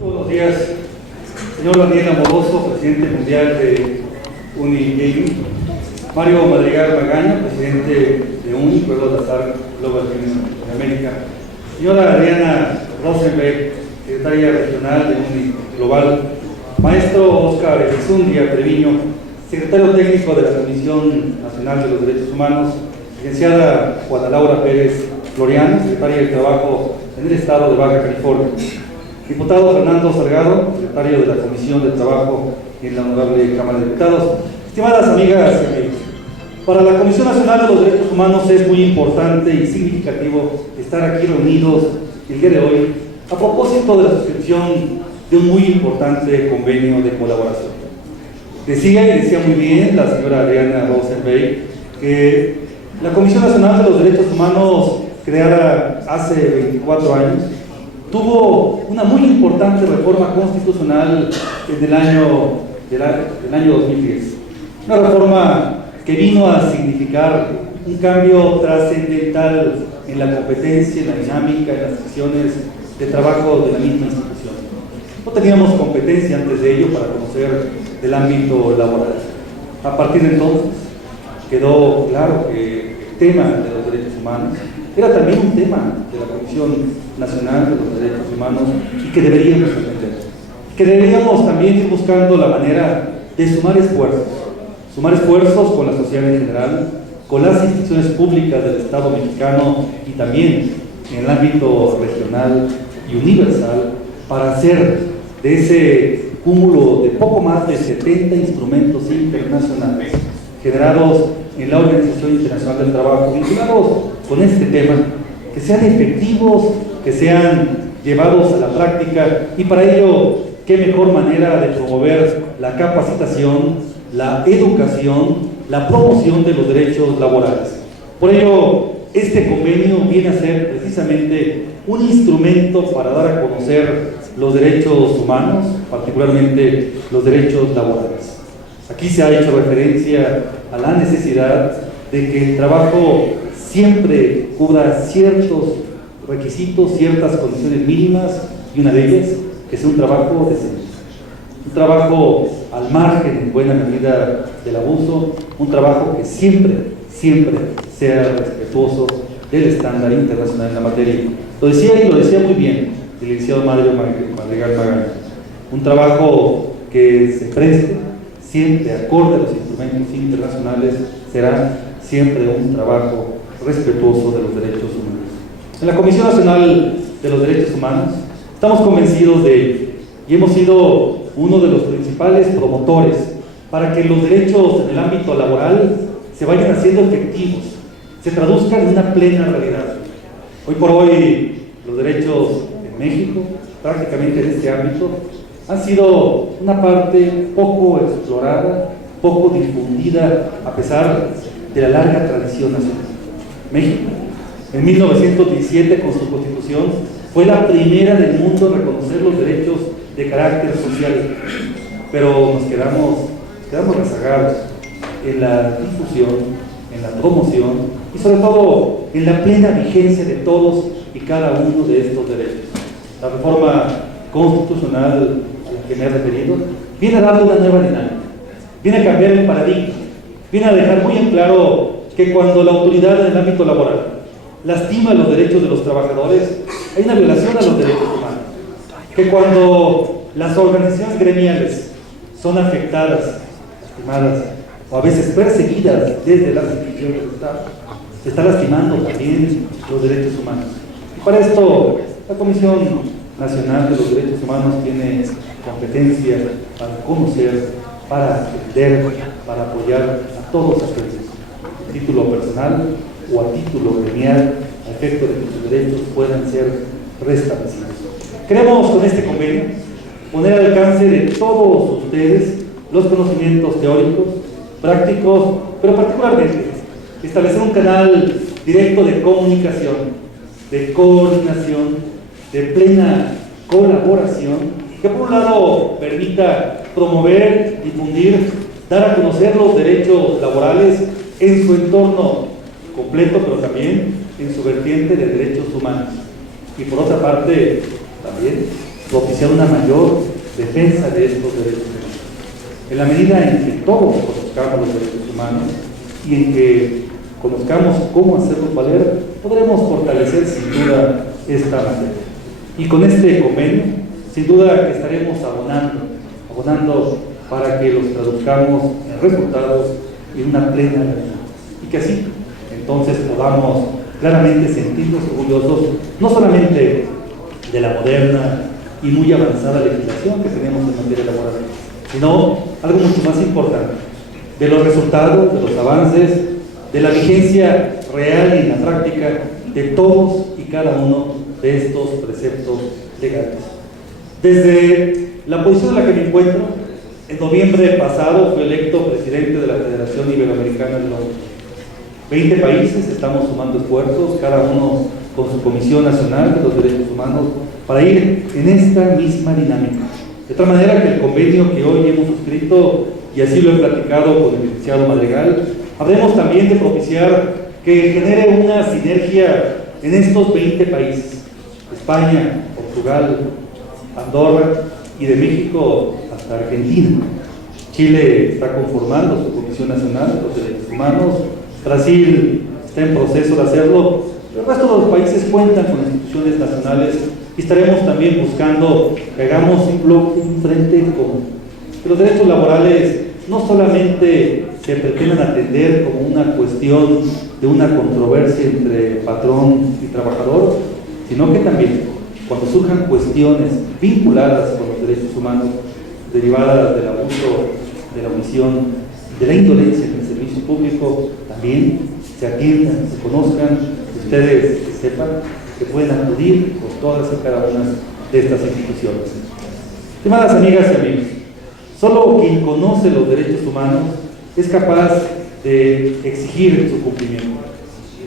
Buenos días, señor Daniel Amoroso, presidente mundial de UniGaming, Mario Madrigal Magaña, presidente de UNI, Juegos de Azar Global de América, señora Adriana Rosenberg, secretaria regional de UNI Global, maestro Oscar Elizundia Treviño, secretario técnico de la Comisión Nacional de los Derechos Humanos, licenciada Juana Laura Pérez Floriano, secretaria de Trabajo en el Estado de Baja California, diputado Fernando Salgado, secretario de la Comisión de Trabajo en la Honorable Cámara de Diputados. Estimadas amigas y amigos, para la Comisión Nacional de los Derechos Humanos es muy importante y significativo estar aquí reunidos el día de hoy a propósito de la suscripción de un muy importante convenio de colaboración. Decía muy bien la señora Adriana Rosenberg que la Comisión Nacional de los Derechos Humanos, creada hace 24 años, tuvo una muy importante reforma constitucional en el año 2010. Una reforma que vino a significar un cambio trascendental en la competencia, en la dinámica, en las sesiones de trabajo de la misma institución. No teníamos competencia antes de ello para conocer el ámbito laboral. A partir de entonces quedó claro que el tema de los derechos humanos era también un tema de la Comisión Nacional de los Derechos Humanos y que deberíamos atender. Que deberíamos también ir buscando la manera de sumar esfuerzos con la sociedad en general, con las instituciones públicas del Estado mexicano y también en el ámbito regional y universal para hacer de ese cúmulo de poco más de 70 instrumentos internacionales generados en la Organización Internacional del Trabajo, vinculados con este tema, que sean efectivos, que sean llevados a la práctica, y para ello, qué mejor manera de promover la capacitación, la educación, la promoción de los derechos laborales. Por ello, este convenio viene a ser precisamente un instrumento para dar a conocer los derechos humanos, particularmente los derechos laborales. Aquí se ha hecho referencia a la necesidad de que el trabajo siempre cubra ciertos requisitos, ciertas condiciones mínimas, y una de ellas que sea un trabajo decente, un trabajo al margen en buena medida del abuso, un trabajo que siempre sea respetuoso del estándar internacional en la materia. Lo decía y lo decía muy bien el licenciado Mario Madrigal Magaña, un trabajo que se preste siempre acorde a los instrumentos internacionales será siempre un trabajo respetuoso de los derechos humanos. En la Comisión Nacional de los Derechos Humanos estamos convencidos de ello y hemos sido uno de los principales promotores para que los derechos en el ámbito laboral se vayan haciendo efectivos, se traduzcan en una plena realidad. Hoy por hoy los derechos en México, prácticamente en este ámbito, han sido una parte poco explorada, poco difundida, a pesar de la larga tradición nacional. México, en 1917, con su Constitución, fue la primera del mundo en reconocer los derechos de carácter social, pero nos quedamos rezagados en la difusión, en la promoción y sobre todo en la plena vigencia de todos y cada uno de estos derechos. La reforma constitucional a la que me he referido viene a darle una nueva dinámica, viene a cambiar el paradigma, viene a dejar muy en claro que cuando la autoridad en el ámbito laboral lastima los derechos de los trabajadores, hay una violación a los derechos humanos. Que cuando las organizaciones gremiales son afectadas, lastimadas o a veces perseguidas desde las instituciones del Estado, se está lastimando también los derechos humanos. Y para esto, la Comisión Nacional de los Derechos Humanos tiene competencia para conocer, para atender, para apoyar a todos aquellos, a título personal o a título gremial, a efecto de que sus derechos puedan ser restablecidos. Queremos con este convenio poner al alcance de todos ustedes los conocimientos teóricos, prácticos, pero particularmente establecer un canal directo de comunicación, de coordinación, de plena colaboración, que por un lado permita promover, difundir, dar a conocer los derechos laborales en su entorno completo, pero también en su vertiente de derechos humanos. Y por otra parte, también propiciar una mayor defensa de estos derechos humanos. En la medida en que todos conozcamos los derechos humanos y en que conozcamos cómo hacerlos valer, podremos fortalecer sin duda esta materia. Y con este convenio, sin duda que estaremos abonando para que los traduzcamos en resultados y en una plena realidad. Y que así, entonces, podamos claramente sentirnos orgullosos, no solamente de la moderna y muy avanzada legislación que tenemos en materia laboral, sino algo mucho más importante, de los resultados, de los avances, de la vigencia real y en la práctica de todos y cada uno de estos preceptos legales. Desde la posición en la que me encuentro, en noviembre pasado fui electo presidente de la Federación Iberoamericana de Londres. 20 países estamos sumando esfuerzos, cada uno con su Comisión Nacional de los Derechos Humanos, para ir en esta misma dinámica. De tal manera que el convenio que hoy hemos suscrito, y así lo he platicado con el licenciado Madrigal, habremos también de propiciar que genere una sinergia en estos 20 países, España, Portugal, Andorra y de México hasta Argentina. Chile está conformando su Comisión Nacional de los Derechos Humanos, Brasil está en proceso de hacerlo, pero el resto de los países cuentan con instituciones nacionales y estaremos también buscando que hagamos un frente común. Que los derechos laborales no solamente se pretendan atender como una cuestión de una controversia entre patrón y trabajador, sino que también cuando surjan cuestiones vinculadas con los derechos humanos, derivadas del abuso, de la omisión, de la indolencia en el servicio público, también se atiendan, se conozcan, ustedes sepan que pueden acudir por todas y cada una de estas instituciones. Estimadas amigas y amigos, solo quien conoce los derechos humanos es capaz de exigir su cumplimiento,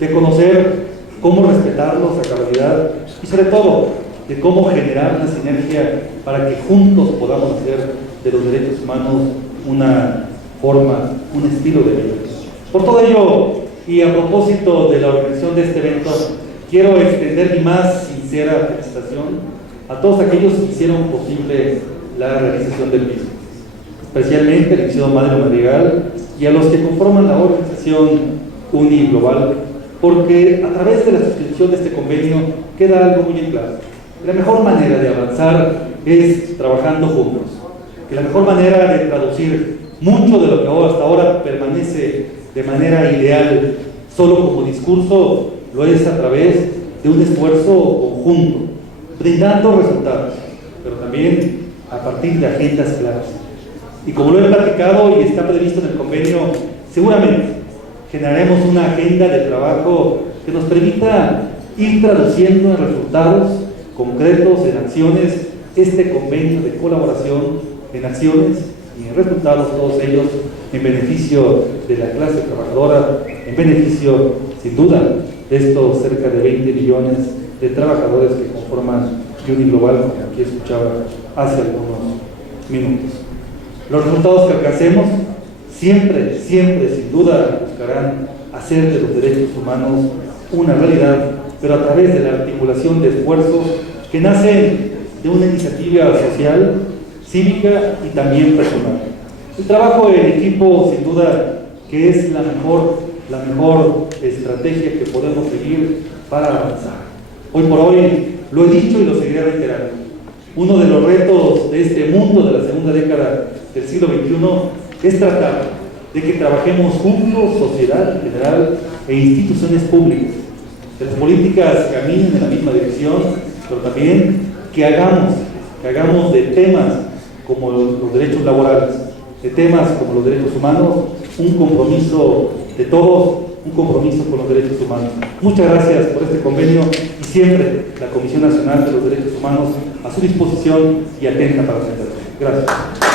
de conocer cómo respetarlos a cabalidad y sobre todo de cómo generar una sinergia para que juntos podamos hacer de los derechos humanos una forma, un estilo de vida. Por todo ello, y a propósito de la organización de este evento, quiero extender mi más sincera felicitación a todos aquellos que hicieron posible la realización del mismo, especialmente al licenciado Mario Madrigal y a los que conforman la organización UNI Global, porque a través de la suscripción de este convenio queda algo muy en claro: que la mejor manera de avanzar es trabajando juntos, que la mejor manera de traducir mucho de lo que hasta ahora permanece de manera ideal solo como discurso lo es a través de un esfuerzo conjunto, brindando resultados, pero también a partir de agendas claras. Y como lo he platicado y está previsto en el convenio, seguramente generaremos una agenda de trabajo que nos permita ir traduciendo en resultados concretos, en acciones, este convenio de colaboración, en acciones y en resultados, todos ellos en beneficio de la clase trabajadora, en beneficio, sin duda, de estos cerca de 20 millones de trabajadores que conforman UNI Global, como aquí escuchaba hace algunos minutos. Los resultados que alcancemos siempre, sin duda, buscarán hacer de los derechos humanos una realidad, pero a través de la articulación de esfuerzos que nacen de una iniciativa social, cívica y también personal. El trabajo en equipo, sin duda, que es la mejor estrategia que podemos seguir para avanzar. Hoy por hoy, lo he dicho y lo seguiré reiterando, uno de los retos de este mundo de la segunda década del siglo XXI es tratar de que trabajemos juntos, sociedad en general e instituciones públicas, que las políticas caminen en la misma dirección, pero también que hagamos de temas como los derechos laborales, de temas como los derechos humanos, un compromiso de todos, un compromiso con los derechos humanos. Muchas gracias por este convenio y siempre la Comisión Nacional de los Derechos Humanos a su disposición y atenta para atenderlo. Gracias.